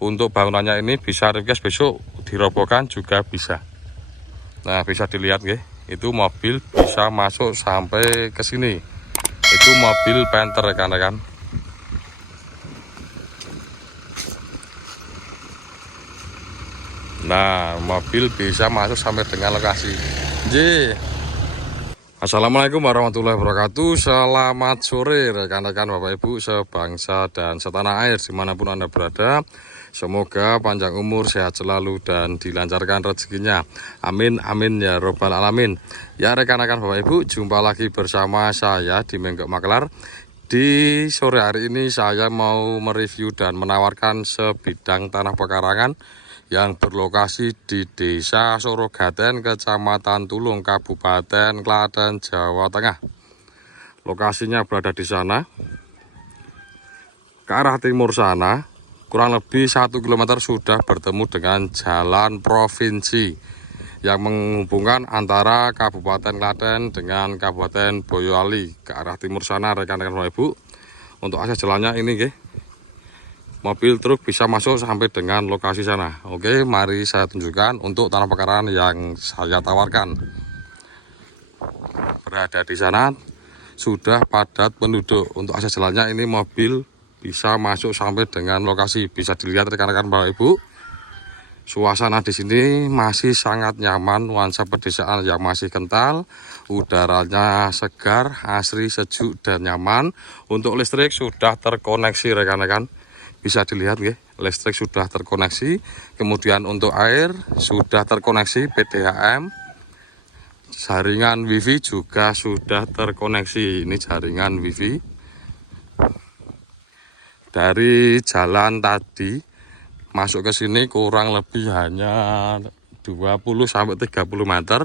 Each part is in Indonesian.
Untuk bangunannya ini bisa request besok dirobohkan juga bisa. Nah, bisa dilihat ya, itu mobil bisa masuk sampai ke sini. Itu mobil Panther rekan-rekan. Nah, mobil bisa masuk sampai dengan lokasi. Assalamualaikum warahmatullahi wabarakatuh. Selamat sore rekan-rekan Bapak Ibu sebangsa dan setanah air dimanapun Anda berada. Semoga panjang umur, sehat selalu dan dilancarkan rezekinya. Amin amin ya robbal alamin. Ya rekan-rekan Bapak Ibu, jumpa lagi bersama saya di Menggok Makelar. Di sore hari ini saya mau mereview dan menawarkan sebidang tanah pekarangan yang berlokasi di Desa Sorogaten, Kecamatan Tulung, Kabupaten Klaten, Jawa Tengah. Lokasinya berada di sana. Ke arah timur sana, kurang lebih 1 km sudah bertemu dengan jalan provinsi yang menghubungkan antara Kabupaten Klaten dengan Kabupaten Boyolali. Ke arah timur sana rekan-rekan Bapak Ibu. Untuk akses jalannya ini mobil truk bisa masuk sampai dengan lokasi sana. Oke, mari saya tunjukkan untuk tanah pekarangan yang saya tawarkan. Berada di sana sudah padat penduduk. Untuk akses jalannya ini mobil bisa masuk sampai dengan lokasi. Bisa dilihat rekan-rekan Bapak Ibu. Suasana di sini masih sangat nyaman, nuansa pedesaan yang masih kental, udaranya segar, asri, sejuk dan nyaman. Untuk listrik sudah terkoneksi rekan-rekan. Bisa dilihat listrik sudah terkoneksi. Kemudian untuk air sudah terkoneksi PDAM. Jaringan wifi juga sudah terkoneksi. Ini jaringan wifi. Dari jalan tadi masuk ke sini kurang lebih hanya 20-30 meter.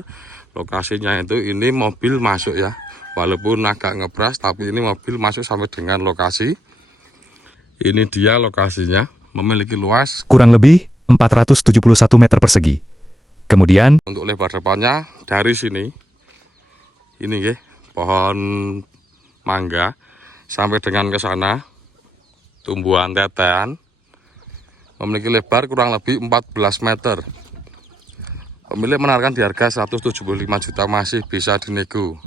Lokasinya itu ini mobil masuk ya. Walaupun agak ngebras tapi ini mobil masuk sampai dengan lokasi. Ini dia lokasinya, memiliki luas kurang lebih 471 meter persegi. Kemudian untuk lebar depannya dari sini, ini pohon mangga sampai dengan ke sana, tumbuhan tetean, memiliki lebar kurang lebih 14 meter. Pemilik menawarkan di harga 175 juta, masih bisa dinego.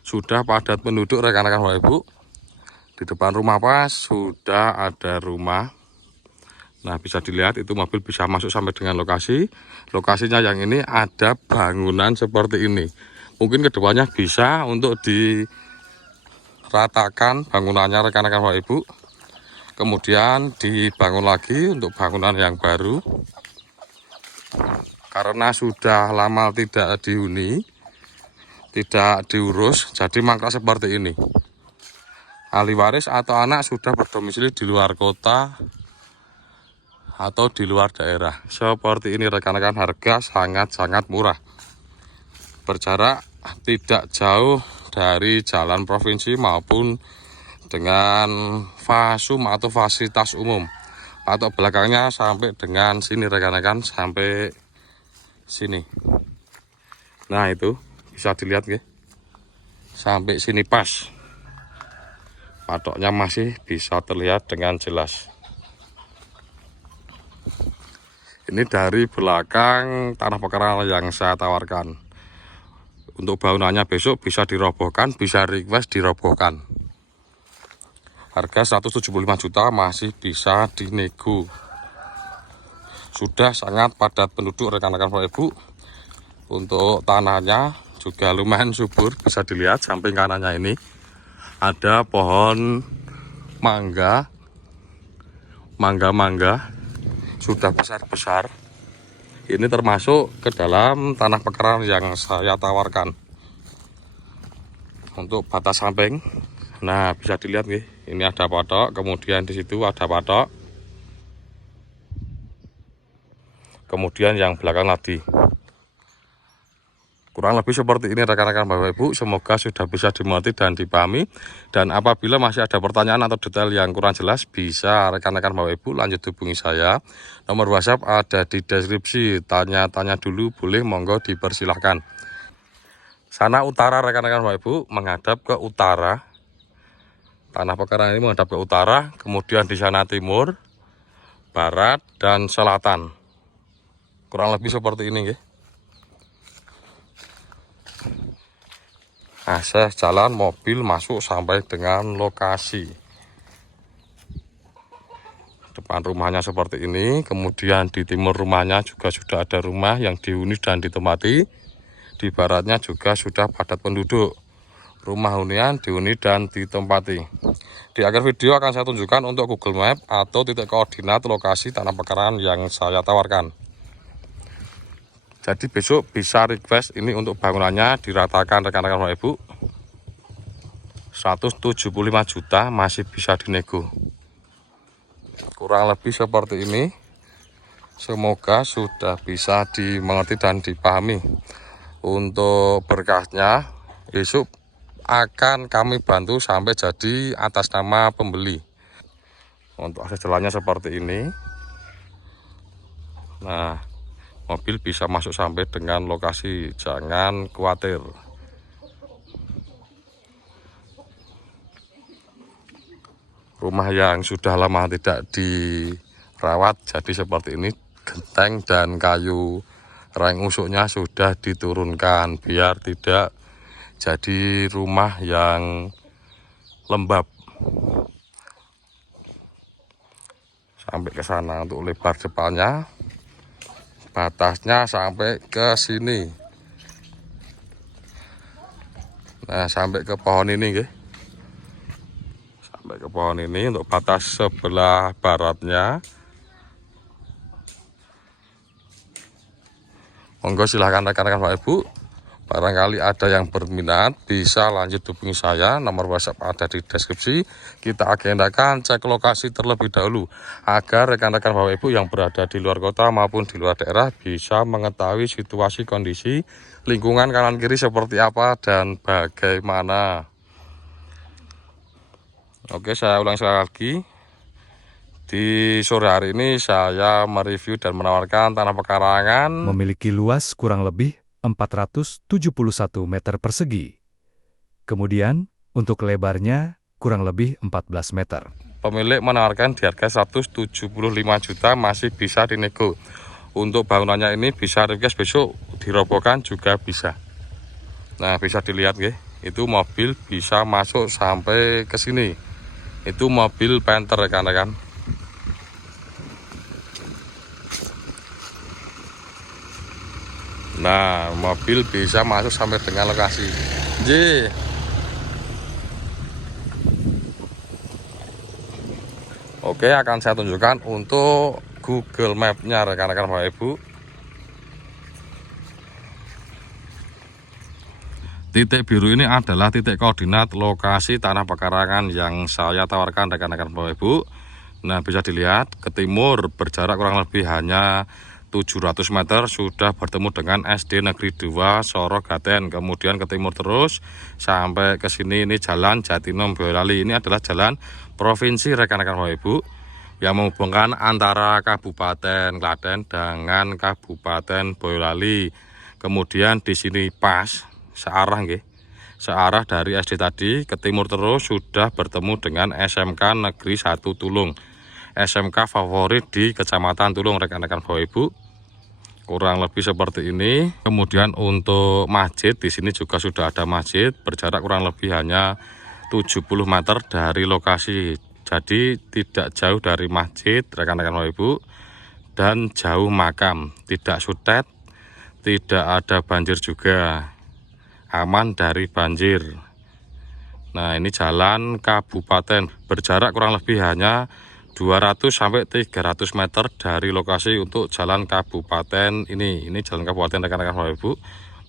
Sudah padat penduduk rekan-rekan Bapak Ibu. Di depan rumah pas sudah ada rumah. Nah, bisa dilihat itu mobil bisa masuk sampai dengan lokasi. Lokasinya yang ini ada bangunan seperti ini. Mungkin kedepannya bisa untuk diratakan bangunannya rekan-rekan Bapak Ibu. Kemudian dibangun lagi untuk bangunan yang baru. Karena sudah lama tidak dihuni, tidak diurus, jadi mangkrak seperti ini. Ahli waris atau anak sudah berdomisili di luar kota atau di luar daerah. Seperti ini rekan-rekan, harga sangat-sangat murah. Berjarak tidak jauh dari jalan provinsi maupun dengan fasum atau fasilitas umum. Atau belakangnya sampai dengan sini rekan-rekan, sampai sini. Nah itu bisa dilihat sampai sini pas. Patoknya masih bisa terlihat dengan jelas. Ini dari belakang tanah pekarangan yang saya tawarkan. Untuk bangunannya besok bisa dirobohkan, bisa request dirobohkan. Harga 175 juta masih bisa dinego. Sudah sangat padat penduduk rekan-rekan Bapak Ibu. Untuk tanahnya juga lumayan subur, bisa dilihat samping kanannya ini. Ada pohon mangga sudah besar-besar. Ini termasuk ke dalam tanah pekarangan yang saya tawarkan. Untuk batas samping, nah bisa dilihat ini ada patok, kemudian di situ ada patok, kemudian yang belakang tadi. Kurang lebih seperti ini rekan-rekan Bapak Ibu, semoga sudah bisa dimengerti dan dipahami. Dan apabila masih ada pertanyaan atau detail yang kurang jelas, bisa rekan-rekan Bapak Ibu lanjut hubungi saya. Nomor WhatsApp ada di deskripsi, tanya-tanya dulu boleh, monggo dipersilahkan. Sana utara rekan-rekan Bapak Ibu, menghadap ke utara. Tanah pekarangan ini menghadap ke utara, kemudian di sana timur. barat dan selatan. Kurang lebih seperti ini nggih. Akses jalan mobil masuk sampai dengan lokasi. Depan rumahnya seperti ini, kemudian di timur rumahnya juga sudah ada rumah yang dihuni dan ditempati. Di baratnya juga sudah padat penduduk. Rumah hunian dihuni dan ditempati. Di akhir video akan saya tunjukkan untuk Google Map atau titik koordinat lokasi tanah pekarangan yang saya tawarkan. Jadi besok bisa request ini untuk bangunannya diratakan rekan-rekan Bapak Ibu. 175 juta masih bisa dinego. Kurang lebih seperti ini. Semoga sudah bisa dimengerti dan dipahami. Untuk berkasnya besok akan kami bantu sampai jadi atas nama pembeli. Untuk akses jalannya seperti ini. Nah, mobil bisa masuk sampai dengan lokasi, jangan khawatir. Rumah yang sudah lama tidak dirawat jadi seperti ini, genteng dan kayu reng usuknya sudah diturunkan biar tidak jadi rumah yang lembab. Sampai ke sana untuk lebar depannya, batasnya sampai ke sini. Nah, sampai ke pohon ini nggih. Sampai ke pohon ini untuk batas sebelah baratnya. Monggo silahkan rekan-rekan Bapak Ibu, barangkali ada yang berminat bisa lanjut hubungi saya, nomor WhatsApp ada di deskripsi. Kita agendakan cek lokasi terlebih dahulu agar rekan-rekan Bapak Ibu yang berada di luar kota maupun di luar daerah bisa mengetahui situasi kondisi lingkungan kanan kiri seperti apa dan bagaimana. Oke, saya ulang sekali lagi. Di sore hari ini saya mereview dan menawarkan tanah pekarangan Memiliki luas kurang lebih 471 meter persegi. Kemudian, untuk lebarnya kurang lebih 14 meter. pemilik menawarkan di harga 175 juta masih bisa dinego. Untuk bangunannya ini bisa request besok dirobohkan juga bisa. Nah, bisa dilihat nggih, itu mobil bisa masuk sampai ke sini. Itu mobil Panther rekan-rekan. Nah, mobil bisa masuk sampai dengan lokasi. J. Oke, akan saya tunjukkan untuk Google Map-nya rekan-rekan Bapak Ibu. Titik biru ini adalah titik koordinat lokasi tanah pekarangan yang saya tawarkan rekan-rekan Bapak Ibu. Nah, bisa dilihat ke timur berjarak kurang lebih hanya 700 meter sudah bertemu dengan SD Negeri 2 Sorogaten. Kemudian ke timur terus sampai ke sini ini jalan Jatinom Boyolali. Ini adalah jalan provinsi rekan-rekan Bapak Ibu yang menghubungkan antara Kabupaten Klaten dengan Kabupaten Boyolali. Kemudian di sini pas searah nggih. Searah dari SD tadi ke timur terus sudah bertemu dengan SMK Negeri 1 Tulung. SMK favorit di Kecamatan Tulung rekan-rekan Bapak Ibu. Kurang lebih seperti ini. Kemudian untuk masjid di sini juga sudah ada masjid berjarak kurang lebih hanya 70 meter dari lokasi. Jadi tidak jauh dari masjid rekan-rekan Bapak Ibu dan jauh makam, tidak sutet, tidak ada banjir juga. Aman dari banjir. Nah, ini jalan kabupaten berjarak kurang lebih hanya 200 sampai 300 meter dari lokasi untuk jalan kabupaten ini. Ini jalan kabupaten rekan-rekan Bapak Ibu.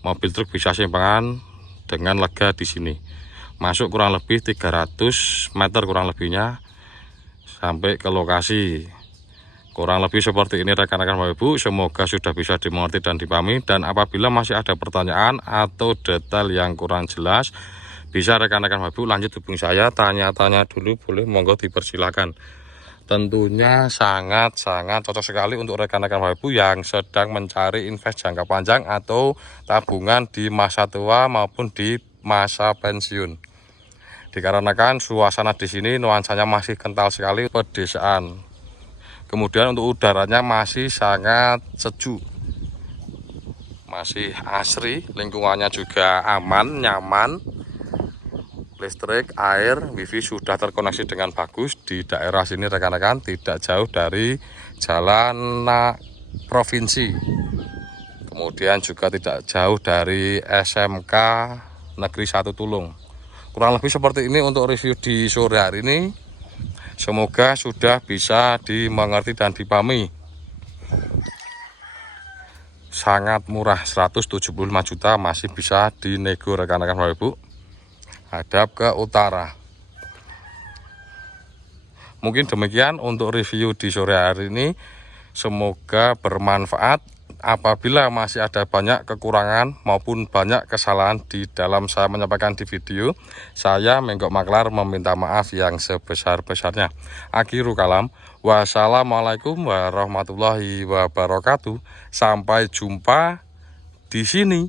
Mobil truk bisa simpangan dengan lega di sini. Masuk kurang lebih 300 meter kurang lebihnya sampai ke lokasi. Kurang lebih seperti ini rekan-rekan Bapak Ibu, semoga sudah bisa dimengerti dan dipahami. Dan apabila masih ada pertanyaan atau detail yang kurang jelas, bisa rekan-rekan Bapak Ibu lanjut hubungi saya, tanya-tanya dulu, boleh, monggo dipersilakan. Tentunya sangat-sangat cocok sekali untuk rekan-rekan Bapak Ibu yang sedang mencari invest jangka panjang atau tabungan di masa tua maupun di masa pensiun. Dikarenakan suasana di sini nuansanya masih kental sekali pedesaan. Kemudian untuk udaranya masih sangat sejuk, masih asri, lingkungannya juga aman, nyaman. Listrik, air, wifi sudah terkoneksi dengan bagus. Di daerah sini rekan-rekan tidak jauh dari jalan provinsi. Kemudian juga tidak jauh dari SMK Negeri 1 Tulung. Kurang lebih seperti ini untuk review di sore hari ini. Semoga sudah bisa dimengerti dan dipahami. Sangat murah, 175 juta, masih bisa dinego rekan-rekan Bapak Ibu. Hadap ke utara. Mungkin demikian untuk review di sore hari ini. Semoga bermanfaat. Apabila masih ada banyak kekurangan maupun banyak kesalahan di dalam saya menyampaikan di video, saya Menggok Maklar meminta maaf yang sebesar-besarnya. Akhirul kalam, wassalamualaikum warahmatullahi wabarakatuh. Sampai jumpa di sini.